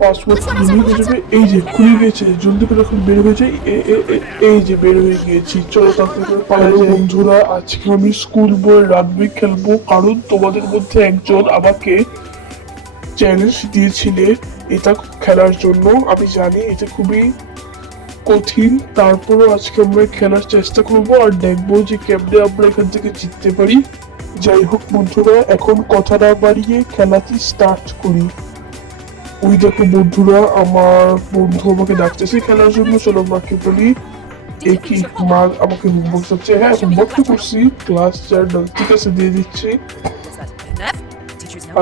Password খুলে হয়ে যাবে। এই যে খুলে গেছে, জলদি করে এখন বের হয়ে যাই। এই যে বের হয়ে গিয়েছি, চলো তারপরে পালানো। বন্ধুরা, আজকে আমি স্কুল বই রাগবি খেলবো, কারণ তোমাদের মধ্যে একজন আমাকে চ্যালেঞ্জ দিয়েছিলে এটা খেলার জন্য। আমি জানি এটা খুবই কঠিন, তারপরও আজকে আমরা খেলার চেষ্টা করব আর দেখবো যে কেমনে আমরা এখান থেকে জিততে পারি। যাই হোক বন্ধুরা, এখন কথা না বাড়িয়ে খেলাটি স্টার্ট করি। ওই দেখো বন্ধুরা, আমার বন্ধু আমাকে ডাকতেছে খেলার জন্য। চলো মাকে বলি। কি মা আমাকে হোমওয়ার্ক করছে? হ্যাঁ, হোমওয়ার্ক তো করছি, ক্লাস জার্নাল। ঠিক আছে, দিয়ে দিচ্ছি।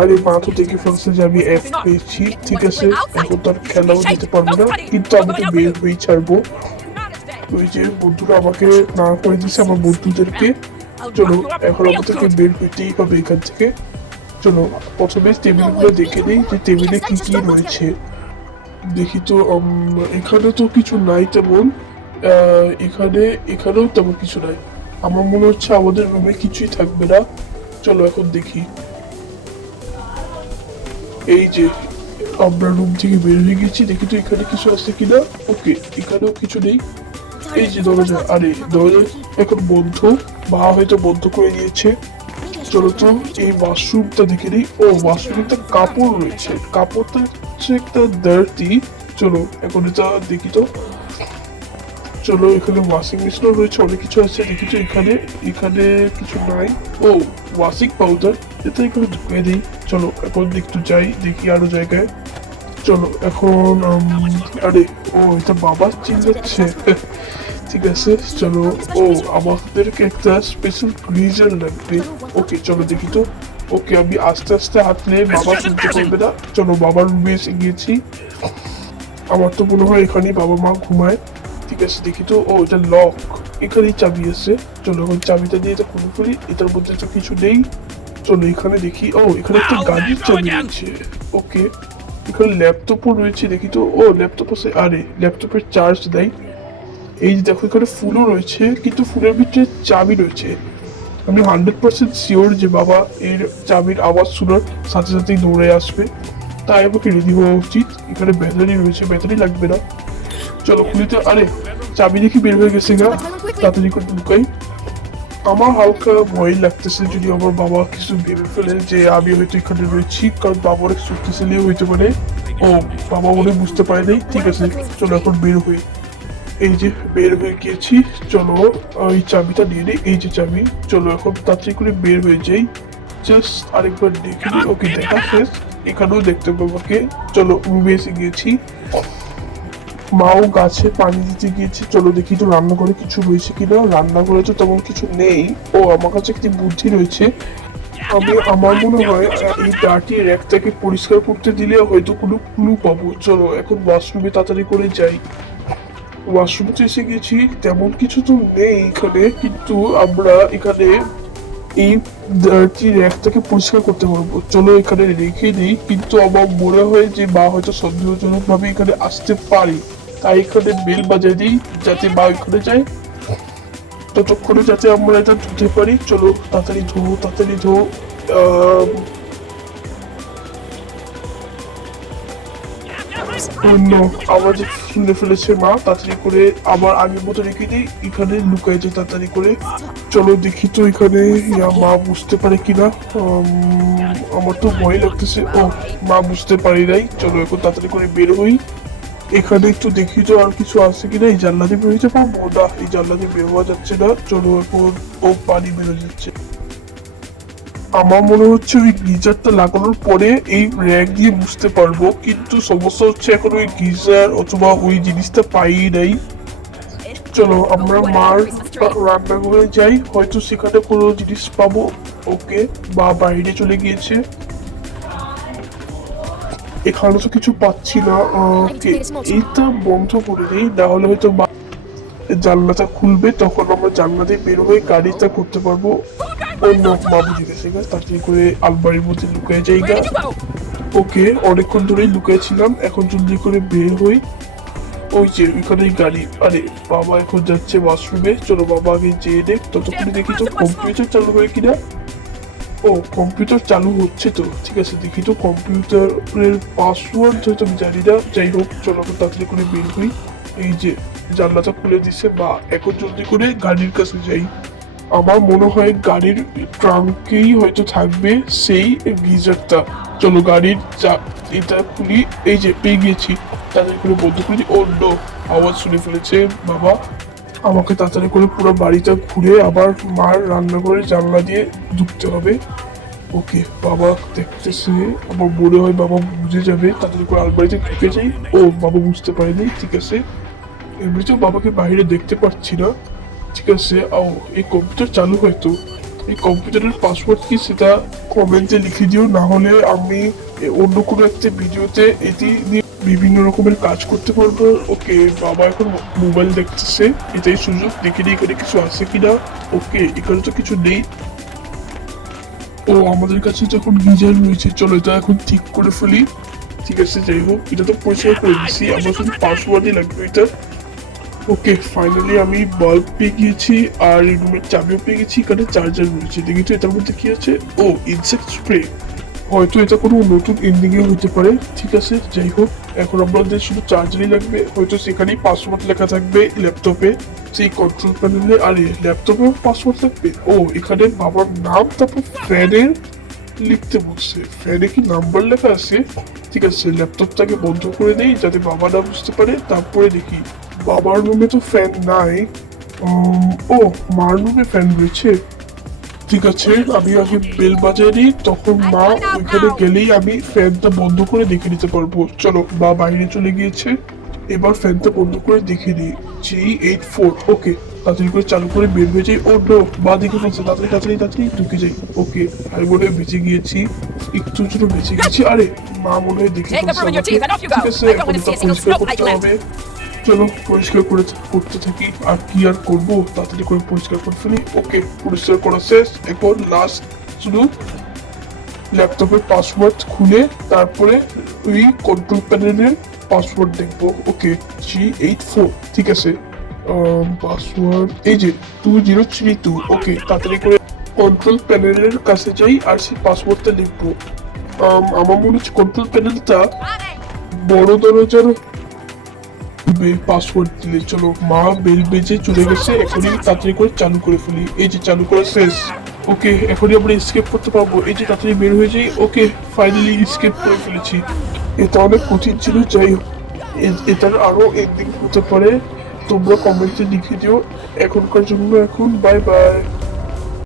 আরে মা তো দেখে ফেলছে যে আমি এফ পেয়েছি। ঠিক আছে, এখন তো আর খেলাও দিতে পারবো না, কিন্তু আমি তো বের হয়েই ছাড়বো। ওই যে বন্ধুরা আমাকে না করে দিচ্ছে আমার বন্ধুদেরকে। চলো এখন আমাদেরকে বের হইতেই হবে এখান থেকে। চলো প্রথমে টেবিলগুলো দেখে নিই যে টেবিলে কি কি রয়েছে। দেখি তো এখানে তো কিছু নাই তেমন। এখানেও তেমন কিছু নাই। আমার মনে হচ্ছে আমাদের রুমে কিছুই থাকবে না। চলো এখন দেখি। এই যে আমরা রুম থেকে বের হয়ে গেছি, দেখি তো এখানে কিছু আছে কিনা। ওকে, এখানেও কিছু নেই। এই যে দরজা, আরে দরজা এখন বন্ধ, বা হয়তো বন্ধ করে দিয়েছে। চলো তো এই ওয়াশরুমটা দেখে নিই। ও, ওয়াশরুমে একটা কাপড় রয়েছে, কাপড়টা হচ্ছে একটা ডার্টি। চলো এখন এটা দেখি তো। চলো এখানে ওয়াশিং মেশিনও রয়েছে, অনেক কিছু আছে। দেখি তো এখানে এখানে কিছু নাই। ও, ওয়াশিং পাউডার, এটা এখানে ঢুকিয়ে দিই। চলো এখন একটু যাই, দেখি আরো জায়গায়। চলো এখন আরে ও, এটা বাবা চিল্লাচ্ছে। ঠিক আছে চলো। ও, আমাদেরকে একটা স্পেশাল গ্রিজার লাগবে। ওকে চলো দেখি তো। ওকে, আমি আস্তে আস্তে হাঁটলে বাবা শুনতে পারবে না। চলো বাবার রুমে এসে গিয়েছি। আমার তো মনে হয় এখানেই বাবা মা ঘুমায়। ঠিক আছে দেখি তো। ও, এটা লক, এখানেই চাবি আছে। চলো এখন চাবিটা দিয়ে এটা খুলে ফেলি। এটার মধ্যে তো কিছু নেই। চলো এখানে দেখি। ও, এখানে একটা গাড়ির চাবি রয়েছে। ওকে, এখানে ল্যাপটপও রয়েছে। দেখি তো। ও, ল্যাপটপ আছে। আরে ল্যাপটপের চার্জ দেয়। এই যে দেখো এখানে ফুলও রয়েছে, কিন্তু ফুলের ভিতরে চাবি রয়েছে। আমি 100% শিওর যে বাবা এর চাবির আওয়াজ শোনার সাথে সাথেই দৌড়ে আসবে, তাই আমাকে রেডি হওয়া উচিত। এখানে ব্যাটারি রয়েছে, ব্যাটারি লাগবে না। চলো খুলিতে। আরে চাবি দেখি বের হয়ে গেছে গা, তাড়াতাড়ি করে ঢুকাই। আমার হালকা ভয় লাগতেছে যদি আমার বাবা কিছু ভেবে ফেলে যে আমি হয়তো এখানে রয়েছি, কারণ বাবার শক্তিশালী হইতে পারে। ও, বাবা মনে বুঝতে পারে নাই। ঠিক আছে চলো এখন বের হই। এই যে বের হয়ে গিয়েছি। চলো এই চাবিটা নিয়ে নিই। এই যে চাবি। চলো এখন তাড়াতাড়ি করে বের হয়ে যাই। জাস্ট আরেকবার দেখে নিই। ওকে, দেখা শেষ। এখানেও দেখতে পাবো কে। চলো রুমে এসে গিয়েছি। মাও গাছে পানি দিতে গিয়েছে। চলো দেখি তো রান্নাঘরে কিছু রয়েছে কিনা। রান্নাঘরে তো তেমন কিছু নেই। ও, আমার কাছে একটি বুদ্ধি রয়েছে। আমার মনে হয় এই ডার্টি র্যাকটাকে পরিষ্কার করতে দিলে হয়তো কোনো ক্লু পাবো। চলো এখন ওয়াশরুমে তাড়াতাড়ি করে যাই। ওয়াশরুমে এসে গেছি, তেমন কিছু তো নেই এখানে, কিন্তু আমরা এখানে এই ডার্টি র্যাকটাকে পরিষ্কার করতে পারবো। চলো এখানে রেখে দিই, কিন্তু আমার মনে হয় যে মা হয়তো সন্দেহজনক ভাবে এখানে আসতে পারে, তাই এখানে বেল বাজায় দিই যাতে মা এখানে যায়। ততক্ষণে যাতে আমরা এটা ধুতে পারি। চলো তাড়াতাড়ি ধো, তাড়াতাড়ি ধো। আহ অন্য আওয়াজ শুনে ফেলেছে মা। তাড়াতাড়ি করে আবার আগের মতো রেখে দিই, এখানে লুকাই যায় তাড়াতাড়ি করে। চলো দেখি তো এখানে মা বুঝতে পারে কিনা। আমার তো ভয় লাগতেছে। ও, মা বুঝতে পারি নাই। চলো এখন তাড়াতাড়ি করে বের হই। এখানে একটু দেখি তো আর কিছু আছে কিনা। এই জানলা দিয়ে বের হইতে পারবো না, এই জানলা দিয়ে বের হওয়া যাচ্ছে না। চলো এখন। ও, পানি বেরো যাচ্ছে। আমার মনে হচ্ছে ওই গিজারটা লাগানোর পরে এই র্যাক দিয়ে বুঝতে পারবো, কিন্তু সমস্যা হচ্ছে এখন ওই গিজার অথবা ওই জিনিসটা পাই নাই। চলো আমরা মার রান্নাঘরে যাই, হয়তো সেখানে কোনো জিনিস পাবো। ওকে, বা বাইরে চলে গিয়েছে। এখানে তো কিছু পাচ্ছি না। এইটা বন্ধ করে দিই, না হলে হয়তো জানলাটা খুলবে, তখন আমরা জানলা দিয়ে বের হয়ে গাড়িটা করতে পারবো। অন্য মা বুঝে গেছে গা, তাড়াতাড়ি করে আলমারির মধ্যে লুকিয়ে যাই গা। ওকে, অনেকক্ষণ ধরেই লুকিয়েছিলাম, এখন জলদি করে বের হই। ওই যে ওইখানেই গাড়ি। আরে বাবা এখন যাচ্ছে ওয়াশরুমে। চলো বাবা আগে যেয়ে দেখ, ততক্ষণে দেখি তো কম্পিউটার চালু হয় কিনা। ও কম্পিউটার চালু হচ্ছে তো, ঠিক আছে দেখি তো কম্পিউটারের পাসওয়ার্ড হয়তো আমি জানি না, যাই হোক চলো আমরা তাড়াতাড়ি করে বের হই। এই যে জানলাটা খুলে দিছে, বা এখন জলদি করে গাড়ির কাছে যাই। আমার মনে হয় গাড়ির ট্রাঙ্কেই হয়তো থাকবে সেই গিজারটা। চলো গাড়ির এটা খুলি, এই যে পেয়ে গিয়েছি, তাড়াতাড়ি করে বন্ধ করে দিই। ও নো, আওয়াজ শুনে ফেলেছে বাবা। আমাকে তাড়াতাড়ি করে পুরো বাড়িটা ঘুরে আবার মার রান্নাঘরে জানলা দিয়ে ঢুকতে হবে। ওকে, বাবা দেখতেছে, আমার মনে হয় বাবা বুঝে যাবে, তাড়াতাড়ি করে আলমারিতে ঢুকে যাই। ও বাবা বুঝতে পারেনি, ঠিক আছে। এমনিতেও বাবাকে বাইরে দেখতে পাচ্ছি না, ঠিক আছে। ও এই কম্পিউটার চালু হয়তো, এই কম্পিউটারের পাসওয়ার্ড কি সেটা কমেন্টে লিখে দিও, না হলে আমি অন্য কোনো একটা ভিডিওতে এটি নিয়ে বিভিন্ন রকমের কাজ করতে পারবো। ওকে, বাবা এখন মোবাইল দেখতেছে, এটাই সুযোগ, দেখে নিই এখানে কিছু আছে কিনা। ওকে, এখানে তো কিছু নেই। ও আমাদের কাছে যখন গিজার রয়েছে, চলো এটা এখন ঠিক করে ফেলি। ঠিক আছে, যাই হোক এটা তো পরিষ্কার করে দিচ্ছি, আমার শুধু পাসওয়ার্ডই লাগবে এটা। ওকে, ফাইনালি আমি বাল্ব পেয়ে গিয়েছি, আর এই রুমের চাবিও পেয়ে গেছি, এখানে চার্জার রয়েছে। দেখি তো এটার মধ্যে কি আছে। ও ইনসেক্ট স্প্রে, হয়তো এটা কোনো নতুন এন্ডিং এ হতে পারে। ঠিক আছে, যাই হোক এখন আমাদের শুধু চার্জারই লাগবে, হয়তো সেখানেই পাসওয়ার্ড লেখা থাকবে ল্যাপটপে, সেই কন্ট্রোল প্যানেলে। আরে ল্যাপটপেও পাসওয়ার্ড থাকবে। ও এখানে বাবার নাম, তারপর ফ্যানের লিখতে বলছে, ফ্যানে কি নাম্বার লেখা আছে। ঠিক আছে, ল্যাপটপটাকে বন্ধ করে দেই যাতে বাবা না বুঝতে পারে, তারপরে দেখি। বাবার রুমে তো ফ্যান নাই। ও মার রুমে ফ্যান রয়েছে। ঠিক আছে, আমি আগে বেল বাজাই দিই, তখন মা ওইখানে গেলেই আমি ফ্যানটা বন্ধ করে দেখে নিতে পারবো। চলো, মা বাইরে চলে গিয়েছে, এবার ফ্যানটা বন্ধ করে দেখে নিই। G84, ওকে, তাড়াতাড়ি করে চালু করে বের হয়ে যাই। ও নো, মা দেখে ফেলছে, তাড়াতাড়ি তাড়াতাড়ি তাড়াতাড়ি ঢুকে যাই। ওকে, আমি মনে হয় বেঁচে গিয়েছি, একটু ছোট বেঁচে গেছি। আরে মা মনে হয় দেখে ফেলছে আমাকে। ঠিক আছে, এখন এটা পরিষ্কার করতে হবে। চলো পরিষ্কার করতে থাকি, আর কি আর করবো, তাড়াতাড়ি করে পরিষ্কার করে ফেলি। ওকে, পরিষ্কার করা শেষ, এখন লাস্ট শুধু ল্যাপটপের পাসওয়ার্ড খুলে তারপরে ওই কন্ট্রোল প্যানেলের পাসওয়ার্ড দেখবো। ওকে, G84, ঠিক আছে। পাসওয়ার্ড এই যে 2032। ওকে, তাড়াতাড়ি করে কন্ট্রোল প্যানেলের কাছে যাই আর সেই পাসওয়ার্ডটা লিখবো। আমার মনে হচ্ছে কন্ট্রোল প্যানেলটা বড় দরজার পাসওয়ার্ড দিলে। চলো, মা বেল বেজে চলে গেছে, এখনই তাড়াতাড়ি করে চালু করে ফেলি। এই যে চালু করা শেষ। ওকে, এখনই আমরা এসকেপ করতে পারবো। এই যে তাড়াতাড়ি বের হয়ে যাই। ওকে, ফাইনালি এসকেপ করে ফেলেছি। এটা অনেক কঠিন ছিল, যাই হোক এটার আরো এন্ডিং হতে পারে, তোমরা কমেন্টে লিখে দিও। এখনকার জন্য এখন বাই বাই।